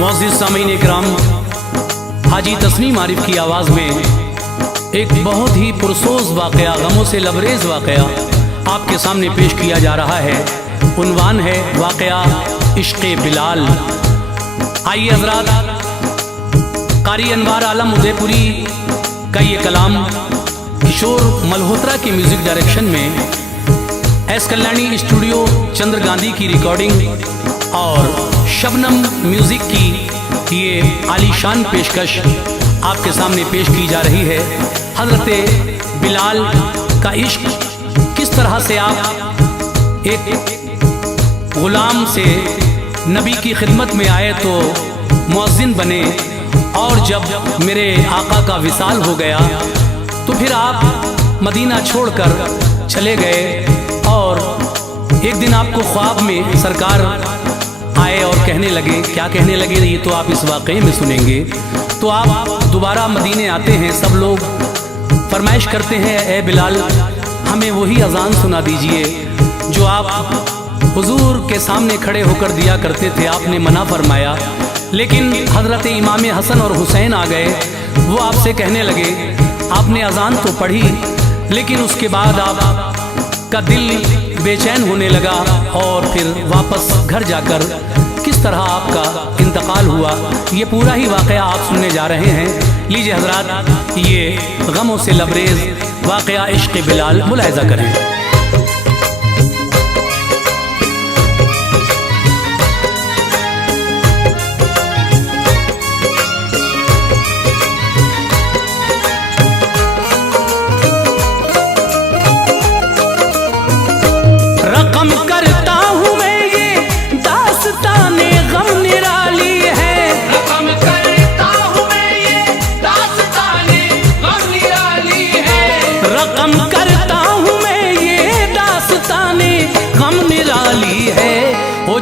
मुअज़्ज़िज़ सामीन इकराम, हाजी तस्नीम आरिफ की आवाज़ में एक बहुत ही पुरसोज वाक़या, गमों से लबरेज़ वाक़या आपके सामने पेश किया जा रहा है। उन्वान है वाक़या इश्क़े बिलाल। आइए हज़रात, कारी अनवार आलम उदयपुरी का ये कलाम किशोर मल्होत्रा की म्यूज़िक डायरेक्शन में एस कल्याणी स्टूडियो चंद्र गांधी की रिकॉर्डिंग और शबनम म्यूज़िक की ये आलीशान पेशकश आपके सामने पेश की जा रही है। हज़रत बिलाल का इश्क, किस तरह से आप एक गुलाम से नबी की खिदमत में आए तो मुअज़्ज़िन बने, और जब मेरे आका का विसाल हो गया तो फिर आप मदीना छोड़कर चले गए। और एक दिन आपको ख्वाब में सरकार आए और कहने लगे, क्या कहने लगे ये तो आप इस वाक़ये में सुनेंगे। तो आप दोबारा मदीने आते हैं, सब लोग फरमाइश करते हैं, ए बिलाल हमें वही अज़ान सुना दीजिए जो आप हुजूर के सामने खड़े होकर दिया करते थे। आपने मना फरमाया, लेकिन हज़रत इमाम हसन और हुसैन आ गए। वो आपसे कहने लगे, आपने अज़ान तो पढ़ी लेकिन उसके बाद आपका दिल बेचैन होने लगा, और फिर वापस घर जाकर किस तरह आपका इंतकाल हुआ, ये पूरा ही वाक़या आप सुनने जा रहे हैं। लीजिए हज़रात, ये गमों से लबरेज़ वाक़या इश्क़े बिलाल मुलाहिज़ा करें।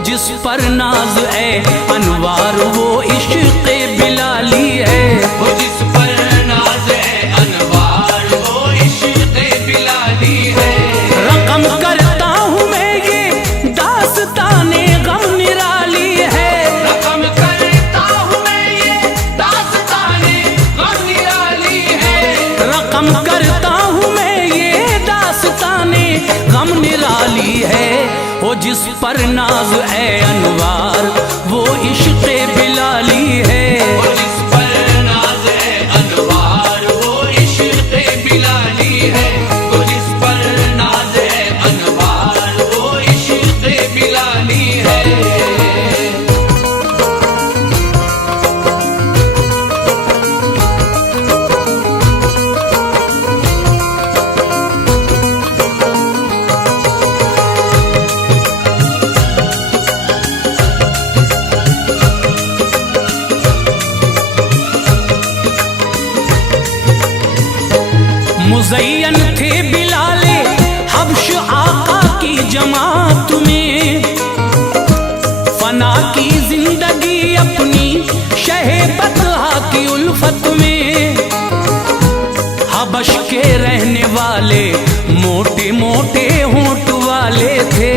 जिस पर नाज है अनवार वो इश्क़े बिलाली है, वो जिस पर नाज है अनवार वो इश्क़े बिलाली है। रकम करता हूँ मैं ये दास्ताने गम निराली है, रकम करता हूँ मैं ये दास्ताने गम निराली है, रकम करता हूँ मैं ये दास्ताने गम निराली है। वो जिस पर नाज है अनवार वो इश्क़े बिलाली है, वो जिस पर नाज है अनवार वो इश्क़े बिलाली है, वो जिस पर नाज है अनवार वो इश्क़े बिलाली है। मुज़य्यन थे बिलाले हब्श आका की जमात में, फना की जिंदगी अपनी शहे बतहा की उल्फत में। हबश के रहने वाले मोटे मोटे होंठ वाले थे,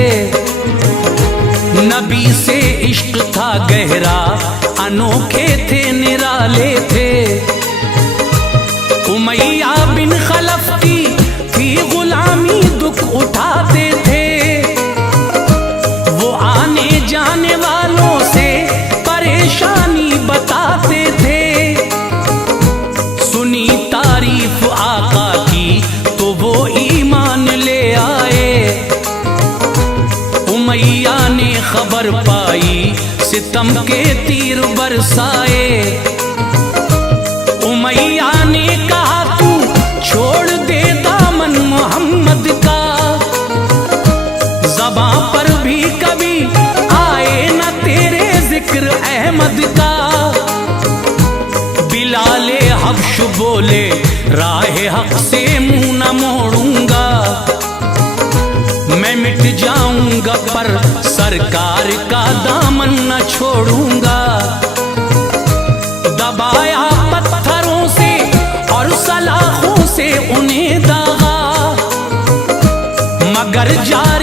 नबी से इश्क था गहरा अनोखे थे निराले थे। उमैया बिन खलफ की थी गुलामी दुख उठाते थे, वो आने जाने वालों से परेशानी बताते थे। सुनी तारीफ आका की तो वो ईमान ले आए, उमैया ने खबर पाई सितम के तीर बरसाए। उमैया ने कहा तू छोड़ दे दामन मोहम्मद का, ज़बां पर भी कभी आए न तेरे जिक्र अहमद का। बिलाले हब्श बोले राहे हक से मुंह न मोड़ूंगा, मैं मिट जाऊंगा पर सरकार का दामन न छोड़ूंगा। दबाया पत्थरों से और सलाखों से उन्हें दागा, मगर जारी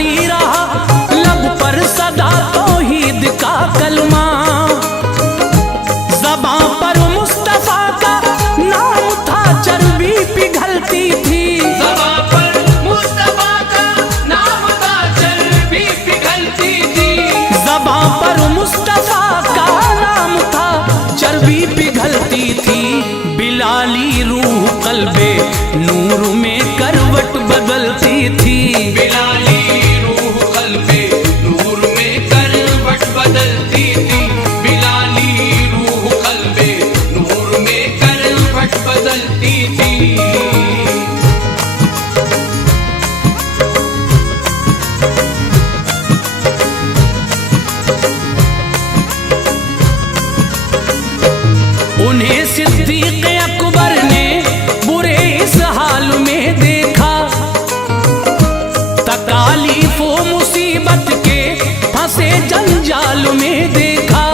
फंसे जंजाल में देखा।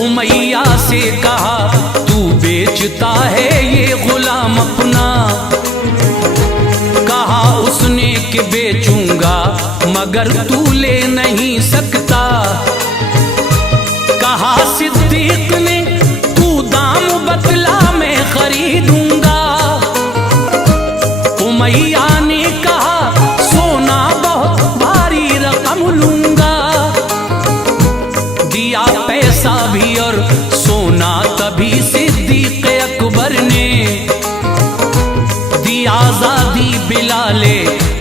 उमैया से कहा तू बेचता है ये गुलाम अपना। कहा उसने कि बेचूंगा मगर तू ले नहीं सकता। कहा सिद्दीक ने तू दाम बतला मैं खरीदूंगा। उमैया ने कहा सोना बहुत भारी रकम लूंगा। दिया पैसा भी और सोना तभी सिद्दीक अकबर ने। दी आजादी बिलाले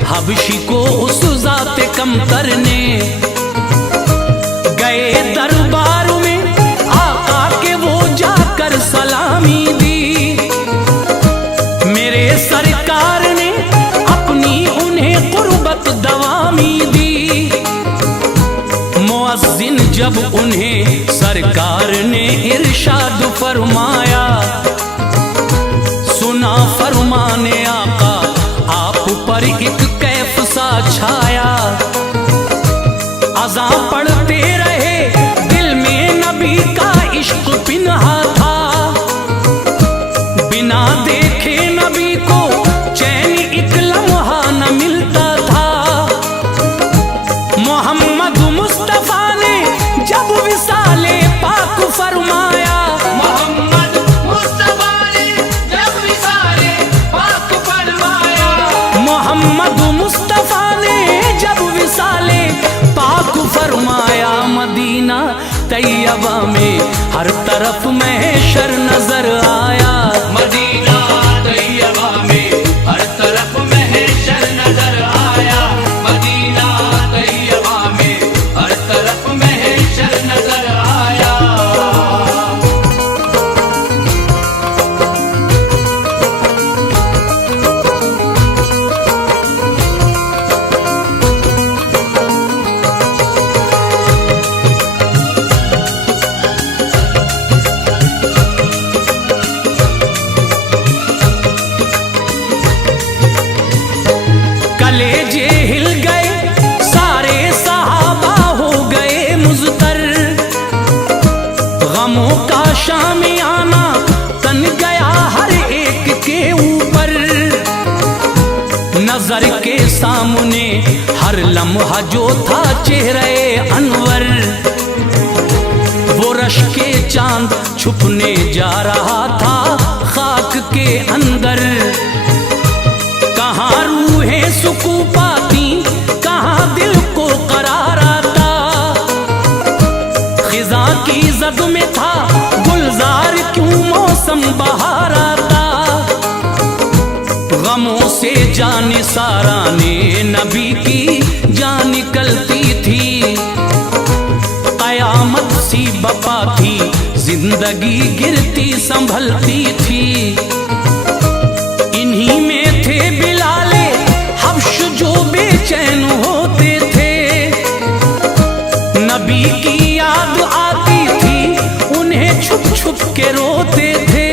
हबशी को उस जाते कमतर ने। गए दरबार में आका के वो जाकर सलामी दी। मेरे सरकार ने अपनी उन्हें कुर्बत दवामी दी। मुअज्जिन जब उन्हें सरकार ने इरशाद फरमाया। सुना फरमाने आका आप पर एक कैफ सा छाया। अज़ां पढ़ते रहे दिल में नबी का इश्क पिन्हा था। बिना देखे नबी को चैन एक लम्हा न मिलता था। मोहम्मद मुस्तफा ने जब विसाले पाक फरमाया। मोहम्मद मुस्तफा ने जब विसाले पाक फरमाया। मोहम्मद मुस्तफा ने जब विसाले पाक फरमाया। मदीना तैयबा में हर तरफ महशर नजर आया। मदीना तैयबा में हर तरफ महशर नजर आया। मदीना तैयबा में हर तरफ महशर नजर आया। कलेजे हिल गए सारे सहाबा हो गए मुज़तर। गमों का शामियाना तन गया हर एक के ऊपर। नजर के सामने हर लम्हा जो था चेहरे अनवर। वो रश के चांद छुपने जा रहा था खाक के अंदर। कहाँ रूहें सुकून पाती कहाँ दिल को करार आता। खिजा की जद में था गुलजार क्यों मौसम बहार आता। गमों से जाने सारा ने नबी की जान निकलती थी। कयामत सी बपा थी जिंदगी गिरती संभलती थी। इन्हीं में थे बिलाले हब्श जो बेचैन होते थे। नबी की याद आती थी उन्हें छुप छुप के रोते थे।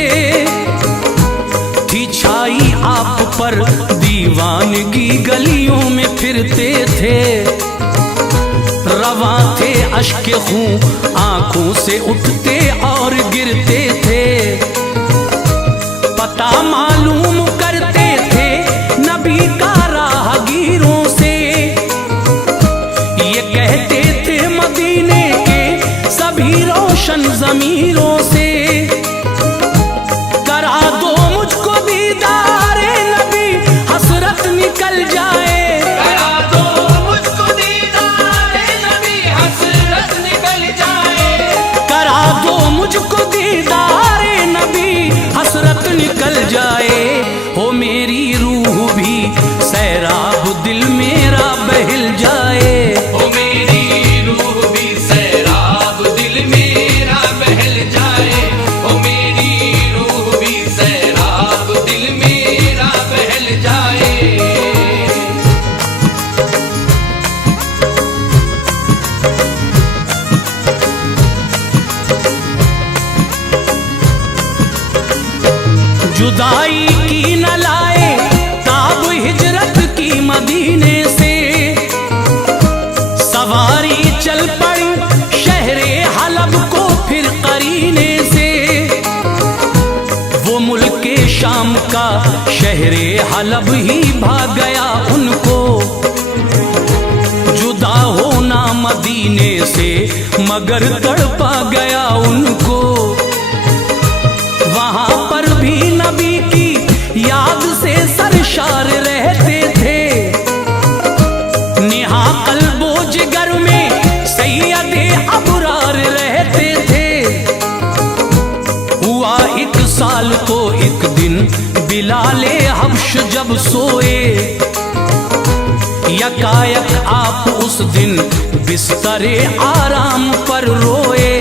थी छाई आप पर दीवानगी गलियों में फिरते थे। रवा थे अश्क खून आंखों से उठते और गिरते थे। पता मालूम करते थे नबी का राहगीरों से। ये कहते थे मदीने के सभी रोशन ज़मीरों से। करा दो मुझको दीदारे नबी हसरत निकल जाए। करा दो मुझको दीदारे नबी हसरत निकल जाए। करा दो मुझको दीदारे नबी हसरत निकल जाए। हो मेरी रूह भी सैराब दिल मेरा बहल जाए। ओ मेरी रूह भी सैराब दिल मेरा बहल जाए। ओ मेरी रूह भी सैराब दिल मेरा बहल जाए। जुदाई की न लाए ताब हिजरत की मदीने से। तलब ही भाग गया उनको, जुदा होना मदीने से मगर तड़पा गया उनको। वहां पर भी नबी की याद से सरशार रहते थे, नेहा कल्बो जिगर में सैयदे अबरार रहते थे। हुआ 1 साल को एक दिन बिलाले हब्श जब सोए, यकायक आप उस दिन बिस्तरे आराम पर रोए।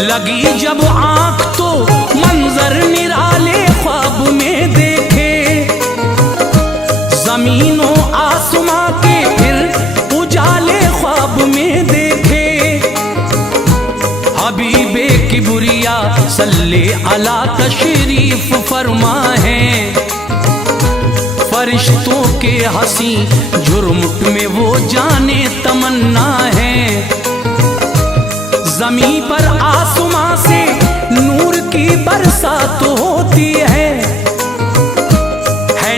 लगी जब आंख तो मंजर निराले ख्वाब में देखे, जमीनों आसमां के फिर उजाले ख्वाब में देखे। हबीबे किबरिया सल्ले अला तशरीफ फरमा है, फरिश्तों के हंसी झुरमुट में वो जाने तमन्ना है। जमीन पर आसमां से नूर की बरसात होती है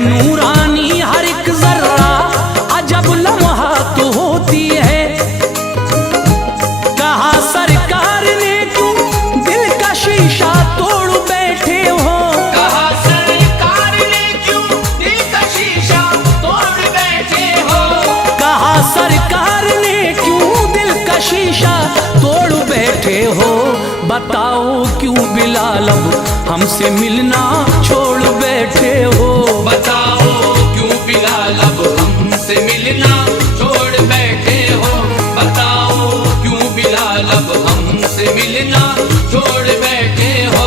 नूरानी हर एक जर्रा अजब लम्हा तो होती है। कहा सरकार ने क्यों दिल का शीशा तोड़ बैठे हो, कहा सरकार ने क्यों दिल का शीशा तोड़ बैठे हो, कहा सरकार ने क्यों दिल का शीशा तोड़ बैठे हो। बताओ क्यों बिलाल अब हमसे मिलना छोड़ बैठे हो, बताओ क्यों बिलाल अब हमसे मिलना छोड़ बैठे हो, बताओ क्यों बिलाल अब हमसे मिलना छोड़ बैठे हो।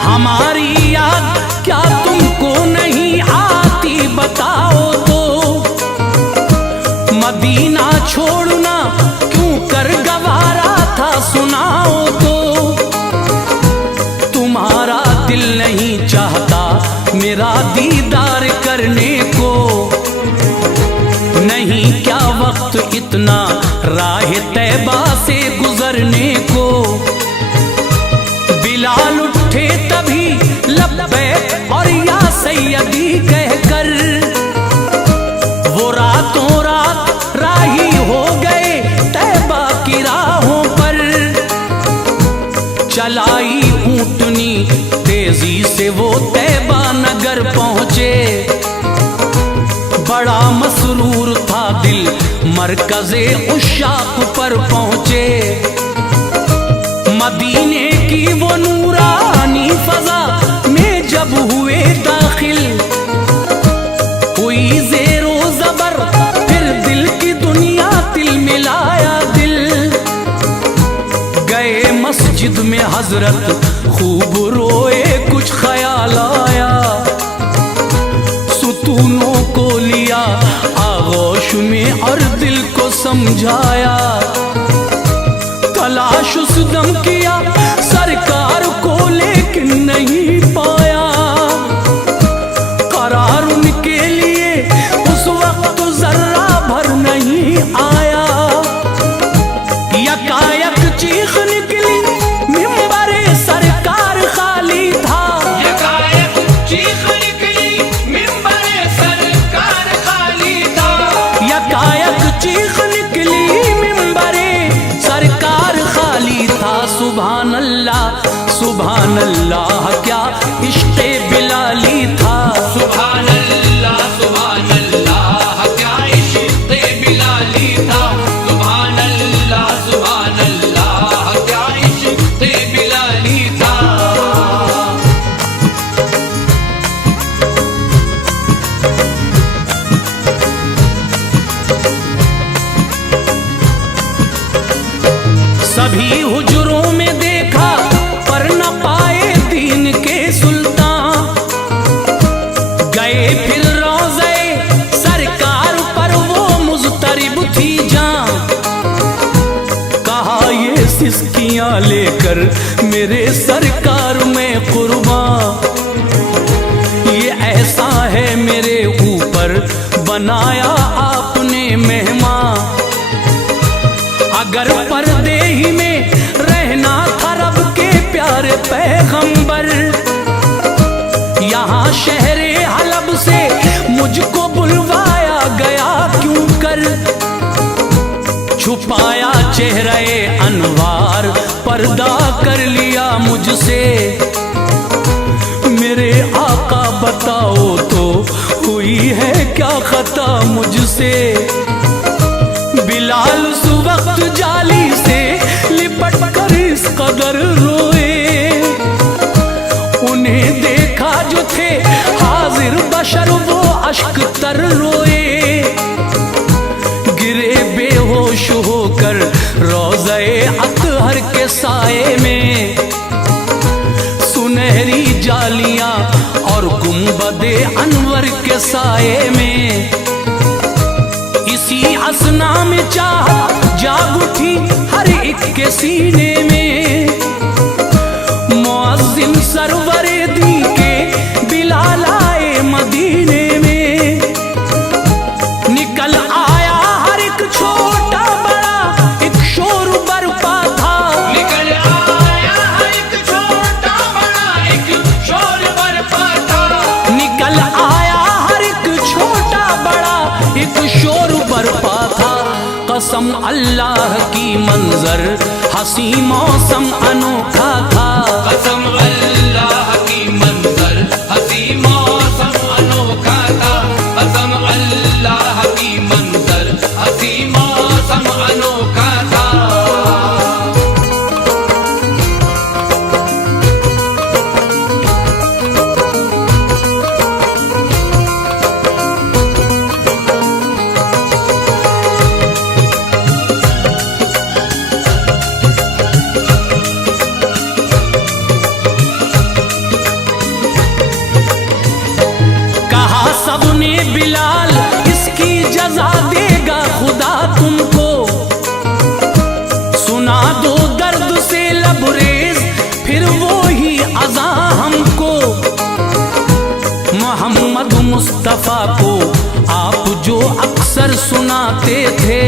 हमारी याद क्या तुमको नहीं आती बताओ तो, मदीना छोड़ना क्यों कर गवारा था सुनाओ तो। तुम्हारा दिल नहीं चाहता मेरा दीदार करने को, नहीं क्या वक्त इतना राह तैबा से गुजरने को। बिलाल उठे तभी लब्बैक और या सैयदी कहकर, वो रातों रात राही हो गए तैबा की राहों पर। चलाई ऊंटनी तेजी से वो तैबा नगर पहुंचे, बड़ा मसरूर था दिल मरकज़े उशाक पर पहुंचे। मदीने की वो नूरानी फजा में जब हुए दाखिल, हुई ज़ेरो ज़बर फिर दिल की दुनिया तिल मिलाया दिल। गए मस्जिद में हजरत खूब रोए कुछ ख्याल आया, सुतूनों को लिया आगोश में और दिल को समझाया। तलाश उस दम किया सरकार को लेकिन नहीं पाया, करार उनके लिए उस वक्त जर्रा भर नहीं आया। यकायक चीख निकली मिंबरे सरकार खाली था, यकायक चीख निकली मिंबरे सरकार खाली था, यकायक चीख निकली मिंबरे सरकार खाली था। सुभान अल्लाह क्या इश्क़े बिलाली था, सुभान अल्लाह क्या इश्क़े बिलाली था, सुभान अल्लाह क्या इश्क़े बिलाली था। सभी हुजरों में देखा पर न पाए दीन के सुल्तान, गए फिर रोज़े सरकार पर वो मुज़तरिब थी जान। सिसकियां लेकर मेरे सरकार में कुर्बान। ये ऐसा है मेरे ऊपर बनाया आपने मेहमान। अगर पर्दे ही में रहना था रब के प्यारे पैगंबर, यहाँ शहरे हलब से मुझको बुलवाया गया क्यों कर। छुपाया चेहरे अनवार, पर्दा कर लिया मुझसे। मेरे आका बताओ तो हुई है क्या खता मुझसे। बिलाल उस वक्त जाली से लिपट कर इस कदर रोए। उन्हें देखा जो थे हाजिर बशर वो अश्क तर रोए। गिरे बेहोश होकर रोज़े अतहर के साए में। सुनहरी जालियां और गुंबदे अनवर के साए में। इसी असना में चाह जाग उठी हर एक के सीने में। मुअज्जिन सरवरे दी के बिलाल आए मदीने में। निकल आया हर एक छोटा बड़ा एक शोर बरपा था। निकल आया हर एक छोटा बड़ा एक शोर बरपा था। निकल आया हर एक छोटा बड़ा एक शोर बरपा था। कसम अल्लाह की मंजर हंसी मौसम अनोखा था। कसम अल्लाह की मंजर हंसी मौसम अनोखा था। कसम अल्लाह की मंजर हंसी मौसम अनोखा था। सबने बिलाल इसकी जजा देगा खुदा तुमको। सुना दो दर्द से लबरेज फिर वो ही अज़ा हमको। मोहम्मद मुस्तफ़ा को आप जो अक्सर सुनाते थे,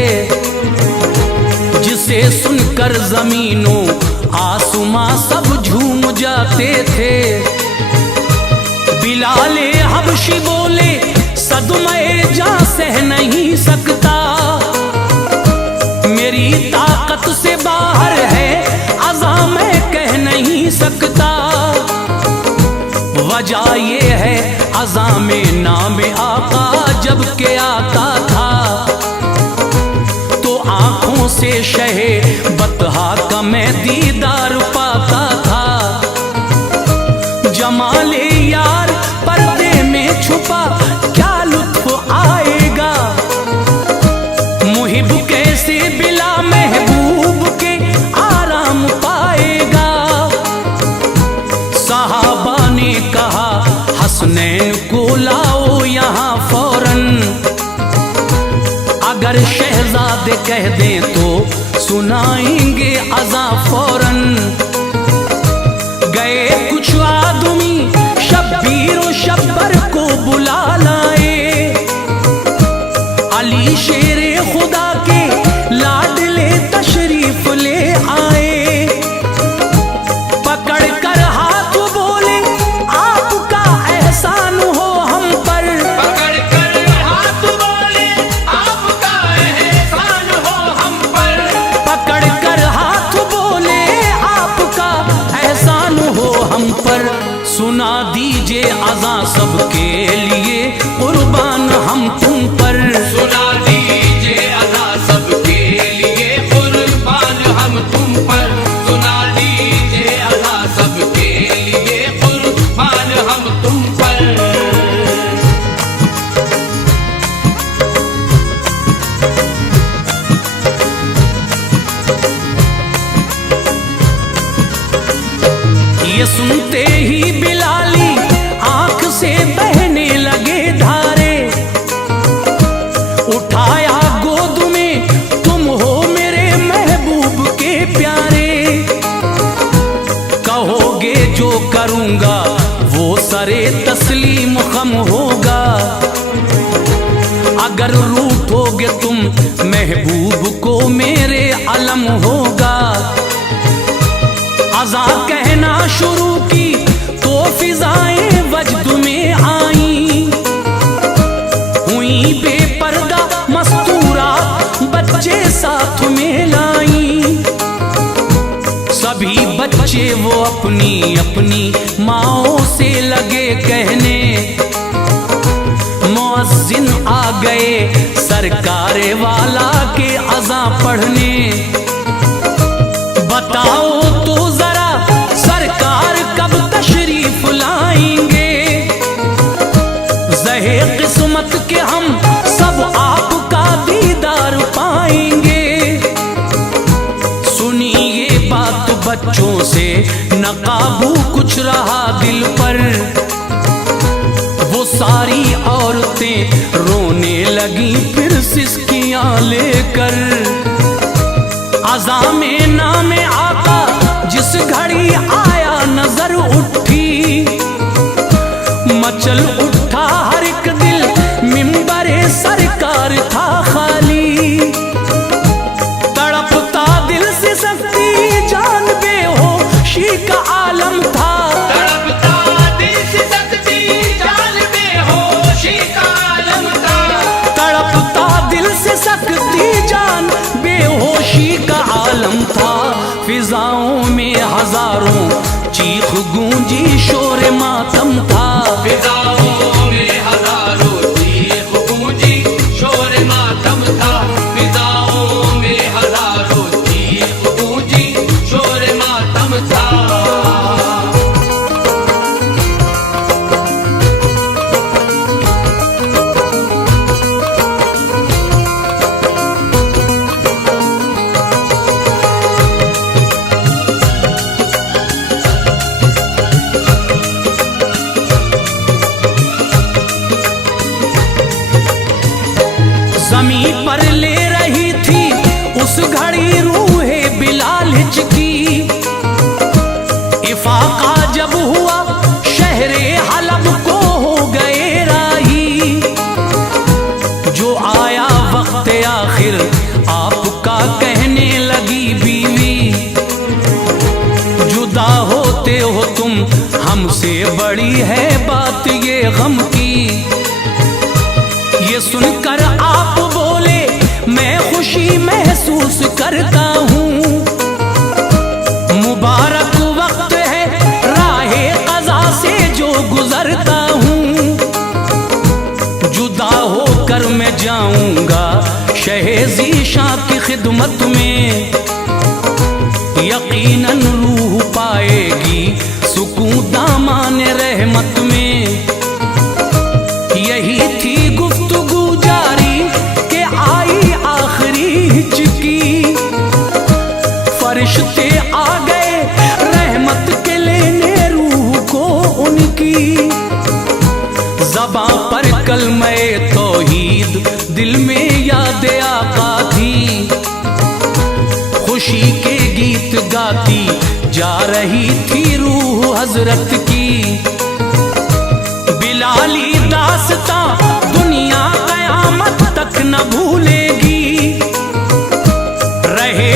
जिसे सुनकर जमीनों आसमां सब झूम जाते थे। बिलाले हबशी बोले सदमे जा सह नहीं सकता। मेरी ताकत से बाहर है अज़ा मैं कह नहीं सकता। वजह ये है अज़ा में नाम आका जब के आता था, तो आंखों से शहे बतहा का मैं दीदार पाता था। जमाले यार पर्दे में छुपा क्या लुत्फ आएगा। मुहिब कैसे बिला महबूब के आराम पाएगा। सहाबा ने कहा हसनैन को लाओ यहाँ फौरन। अगर शहजादे कह दें तो सुनाएंगे अज़ा फौरन। गए कुछ आदमी शब्बीर और शब्बर को बुला लाए। अली शेरे खुदा के लाडले तशरीफ ले आए। पकड़ कर हाथ बोले आपका एहसान हो हम पर। पकड़ कर हाथ बोले आपका एहसान हो हम पर। पकड़ कर हाथ बोले आपका एहसान हो हम पर। सुना दीजिए अज़ा सबके लिए कुर्बान हम तुम पर। सुना दीजिए अज़ा सबके लिए कुर्बान हम तुम पर। सुना दीजिए अज़ा सबके लिए कुर्बान हम तुम पर। ये सुनते ही बिलाली आंख से बहने लगे धारे। उठाया गोद में तुम हो मेरे महबूब के प्यारे। तुम महबूब को मेरे अलम होगा। अज़ा कहना शुरू की तो फिजाएं वजद में आई, हुई बेपर्दा मस्तूरा बच्चे साथ में लाई। सभी बच्चे वो अपनी अपनी माओ से लगे कहने, मुअज्जिन आ गए सरकारे वाला के अज़ा पढ़ने। बताओ तो जरा सरकार कब तशरीफ लाएंगे, ज़हे किस्मत के हम सब आपका दीदार पाएंगे। सुनी ये बात बच्चों से न काबू कुछ रहा दिल पर, वो सारी औरतें रोने लगी फिर सिसकियां लेकर। अज़ा में नाम आका जिस घड़ी आया नजर उठी, मचल उठा हर एक दिल, मिंबरे सरकार था खाली। तड़पता दिल से सकती जान बेहोशी का आलम था, तड़पता दिल से सकती जान बेहोशी का आलम था, तड़पता दिल से सकती जान बेहोशी का आलम था। फिजाओं में हजारों चीख गूंजी शोर मातम था, फिजाओं में हजारों चीख गूंजी शोर मातम था, फिजाओं में हजारों चीख गूंजी शोर मातम था। ज़मीं पर ले रही थी उस घड़ी रूहे बिलाल हिचकी। इफाका जब हुआ शहरे हलब को हो गए राही, जो आया वक्त आखिर आपका कहने लगी बीवी। जुदा होते हो तुम हमसे बड़ी है बात ये गम की। ये सुनकर आप बोले मैं खुशी महसूस करता हूँ, मुबारक वक्त है राहे क़ज़ा से जो गुजरता हूँ। जुदा होकर मैं जाऊंगा शहे ज़ीशां की खिदमत में, यकीनन रूह पाएगी सुकून दामान रहमत में। यही थी गुफ्तगू जारी के आई आखिरी हिचकी, फरिश्ते आ गए रहमत के लेने रूह को उनकी। ज़बां पर कलमे तौहीद दिल में याद आका थी, खुशी के गीत गाती जा रही थी रूह हजरत की। बिलाली दास्तां दुनिया कयामत तक न भूलेगी, रहे